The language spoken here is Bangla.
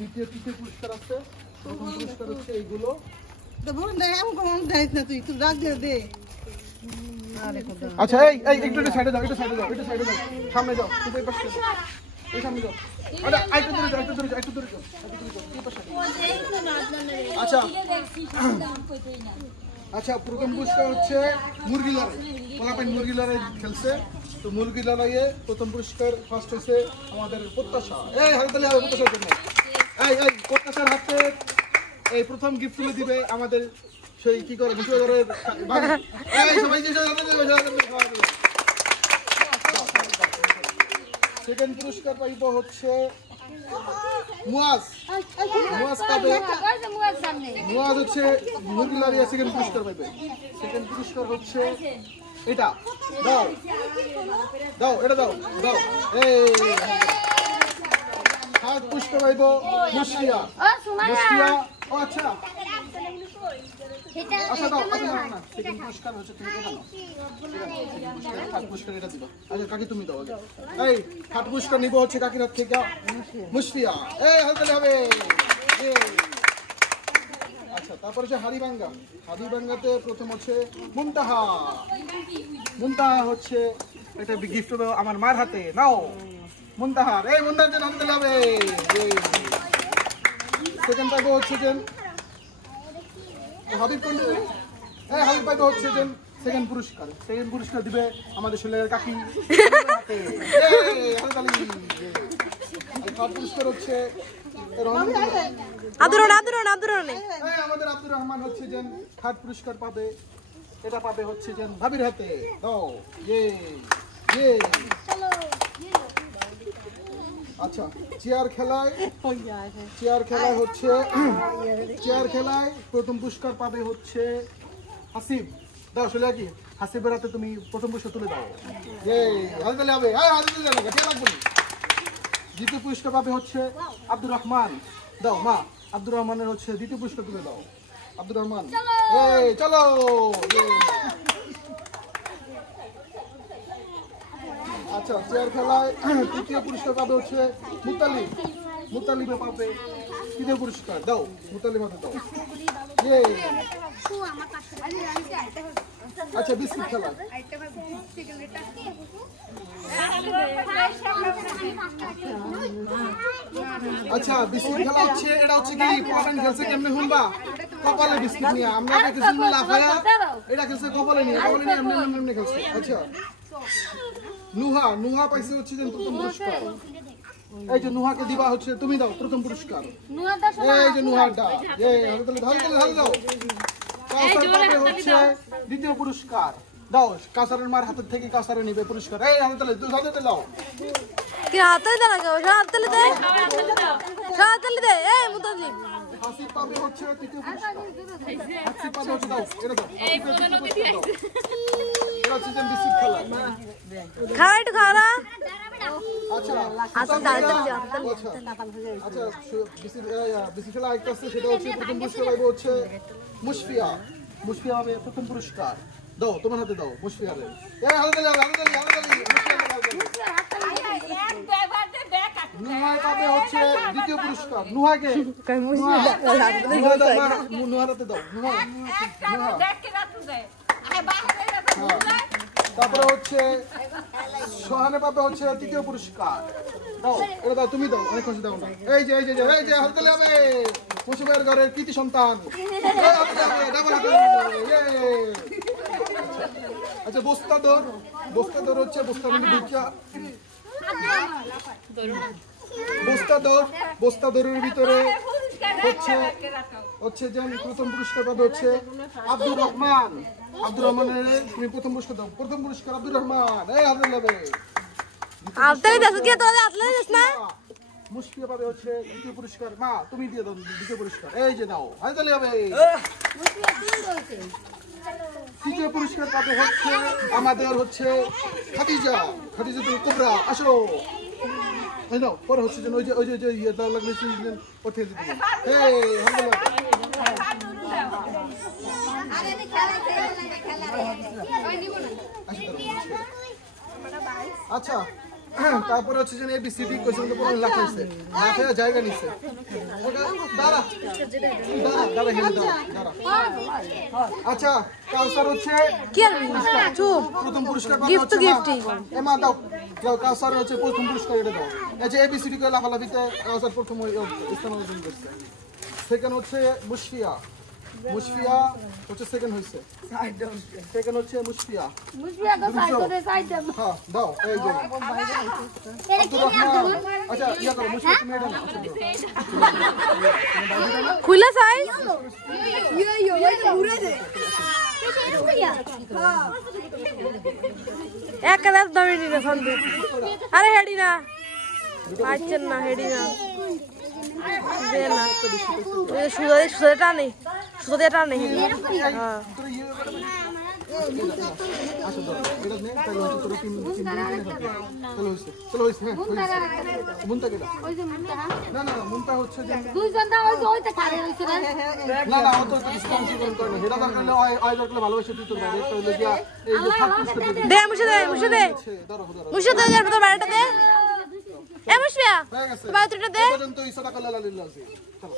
দ্বিতীয় তৃতীয় পুরস্কার আছে। প্রথম পুরস্কার হচ্ছে এইগুলো। আচ্ছা এই এই একটু সাইডে যাও, একটু সাইডে যাও, একটু সাইডে যাও, সামনে যাও, তুমি এই পাশে যাও, এই সামনে যাও। আরে একটু দূরে যাও, একটু দূরে যাও, একটু দূরে যাও, একটু দূরে যাও, এই পাশে। আচ্ছা আচ্ছা, প্রথম পুরস্কার হচ্ছে মুরগি লড়াই। পোলাপাইন মুরগি লড়াই খেলছে, তো মুরগি লড়াইয়ে প্রথম পুরস্কার ফার্স্ট হয়েছে আমাদের প্রত্যাশা। এই হাততালি হবে প্রত্যাশার জন্য। এই এই প্রত্যাশার হাতে এই প্রথম গিফট তুলে দিবে আমাদের সেই কি করে বিশ্বজরের এই সবাই যে সেকেন্ড পুরস্কার পাইব হচ্ছে মুয়াজ। মুয়াজ পাবে, মুয়াজ হচ্ছে মুরগি লড়াইয়ে সেকেন্ড পুরস্কার পাইবে। সেকেন্ড পুরস্কার হচ্ছে এটা, দাও দাও, এটা দাও দাও। এই থার্ড পুরস্কার পাইব মুশফিয়া। মুশফিয়া ও আচ্ছা আচ্ছা দাও, আচ্ছা না না, সেকেন্ড পুরস্কার হচ্ছে তুমি এটা নাও। থার্ড পুরস্কার এটা দিবা। আচ্ছা কাকি তুমি দাও আগে। এই থার্ড পুরস্কার নিব হচ্ছে কাকির হাত থেকে মুশফিয়া। এই হাততালি হবে। আচ্ছা তারপর হচ্ছে হাড়িভাঙ্গা। হাড়িভাঙ্গাতে প্রথম হচ্ছে মুনতাহা। মুনতাহা হচ্ছে এটা গিফট হবে আমার মার হাতে, নাও মুনতাহার। এই মুনতাহার জন্য হাততালি হবে। সেকেন্ড পাইব হচ্ছে যে হাবিব কন্ডু। এই হাবিব পাইব হচ্ছে যে সেকেন্ড পুরস্কার। সেকেন্ড পুরস্কার দিবে আমাদের ছেলের কাকি হাতে। এই হাততালি। থার্ড পুরস্কার হচ্ছে আমাদের আব্দুর রহমান হচ্ছে যে থার্ড পুরস্কার পাবে। এটা পাবে হচ্ছে যে ভাবির হাতে, দাও। আচ্ছা চেয়ার খেলায়, চেয়ার খেলায় হচ্ছে চেয়ার খেলায় প্রথম পুরস্কার পাবে হচ্ছে হাসিব। দাও চলে কি হাসিবের হাতে তুমি প্রথম পুরস্কার তুলে দাও। হাততালি হবে। দ্বিতীয় পুরস্কার পাবে হচ্ছে আব্দুর রহমান। দাও মা, আব্দুর রহমানের হচ্ছে দ্বিতীয় পুরস্কার তুলে দাও। আব্দুর রহমান এই চলো। আচ্ছা চেয়ার খেলায় তৃতীয় পুরস্কার পাবে হচ্ছে মুতালিব। মুতালিবে পাবে তৃতীয় পুরস্কার। দাও মুতালিব হাতে দাও। আচ্ছা বিস্কুট খেলা। আচ্ছা বিস্কুট খেলা হচ্ছে, এটা হচ্ছে কি পড়ান খেলছে কেমনে শুনবা? কপালে বিস্কুট নিয়ে আমরা কিছু লাফায়া এটা খেলছে কপালে নিয়ে, কপালে নিয়ে এমনি এমনি খেলছে। আচ্ছা নুহা, নুহা পাইছে হচ্ছে যে প্রথম পুরস্কার। এই যে নুহাকে দিবা হচ্ছে তুমি দাও প্রথম পুরস্কার। এই যে নুহাটা, এই হাততালি হাততালি দাও। কাউসার পাবে হচ্ছে দ্বিতীয় পুরস্কার। দাও কাউসারের মার হাতের থেকে কাউসারে নিবে পুরস্কার। এই হাততালি তুই হাততালি দাও। কি হাততালি দাও না, হাততালি দে, হাততালি দে। এই মুতাজিব হাসিব পাবে হচ্ছে তৃতীয় পুরস্কার। হাসিব পাবে হচ্ছে দাও, এটা দাও। এই প্রধান অতিথি আইছে। এটা হচ্ছে যে বিস্কুট খেলা। খাও একটু খাও না। আচ্ছা আচ্ছা তাড়াতাড়ি যাও। আচ্ছা বিস্কুট খেলা একটা আছে, সেটা হচ্ছে প্রথম পুরস্কার পাবে হচ্ছে মুশফিয়া। মুশফিয়া হবে প্রথম পুরস্কার। দাও তোমার হাতে দাও মুশফিয়ারে। এই হাততালি হবে, হাততালি হাততালি। নুহায় পাবে হচ্ছে দ্বিতীয় পুরস্কার। নুহাকে নুহার হাতে দাও। তারপরে হচ্ছে সোহানে পাবে হচ্ছে তৃতীয় পুরস্কার। দাও এটা দাও, তুমি দাও, অনেক খুশি দাও না। এই যে এই যে এই যে হাততালি হবে মুশফিয়ার ঘরের কৃতি সন্তান। আচ্ছা বস্তাদর, বস্তাদর হচ্ছে বস্তাদর ভিক্ষা। বস্তাদর, বস্তাদরের ভিতরে হচ্ছে হচ্ছে যে প্রথম পুরস্কার পাবে হচ্ছে আব্দুর রহমান। আব্দুর রহমানের তুমি প্রথম পুরস্কার দাও। প্রথম পুরস্কার আব্দুর রহমান। এই হাততালি হবে। হাততালি দাও কি তোলে হাততালি দিস না। মুশফিয়া পাবে হচ্ছে দ্বিতীয় পুরস্কার। মা তুমি দিয়ে দাও দ্বিতীয় পুরস্কার। এই যে দাও, হাততালি হবে। তৃতীয় পুরস্কার পাবে হচ্ছে আমাদের হচ্ছে খাদিজা। খাদিজা তুমি কুবরা আসো। এই নাও পরে হচ্ছে যে ওই যে ওই যে ইয়ে দাও লাগলে ওঠে দিতে। এই আচ্ছা তারপরে হচ্ছে যে ABCD কোশ্চেন তো পুরো লাফাইছে লাফাইয়া জায়গা নিছে দাঁড়া দাঁড়া হেলে দাঁড়া আচ্ছা কাউসার হচ্ছে কি আর চুপ প্রথম পুরস্কার গিফট তো গিফটই এমা দাও দাও কাউসার হচ্ছে প্রথম পুরস্কার এটা দাও এই যে ABCD কো লাফালাফিতে কাউসার প্রথম স্থান অর্জন করছে সেকেন্ড হচ্ছে মুশফিয়া মুশফিয়া হচ্ছে সেকেন্ড হইছে সেকেন্ড হচ্ছে মুশফিয়া তো সাইডে সাইডে হ্যাঁ দাও এই যে আব্দুর রহমান আচ্ছা ইয়া করো মুশফিয়া তুমি এটা নাও খুলে সাইজ এক কালার দামি নিনা সন্দীপ আরে হেডি না পাচ্ছেন না হেডি না দে না সুদে টানে সুদে টানে হ্যাঁ আচ্ছা দাও এটা নে তাহলে হচ্ছে তোর তিন চলো হইছে মুনতা কেডা ওই যে মুন্তা না না মুনতা হচ্ছে যে দুইজন দা ওই যে ওইটা খাড়ে হইছে রে না না ও তো স্পন্সর করে না এটা দরকার হলে ওই দরকার ভালোবাসে তুই তোর বাইরে একটা হলো গিয়া এই যে থাক দে মুছে দে ধরো মুছে দে যার তো বাইরেটা দে এ মুশফিয়া হয়ে গেছে বাতুটা দে পর্যন্ত ইসা টাকা লালিল্লাহ চলো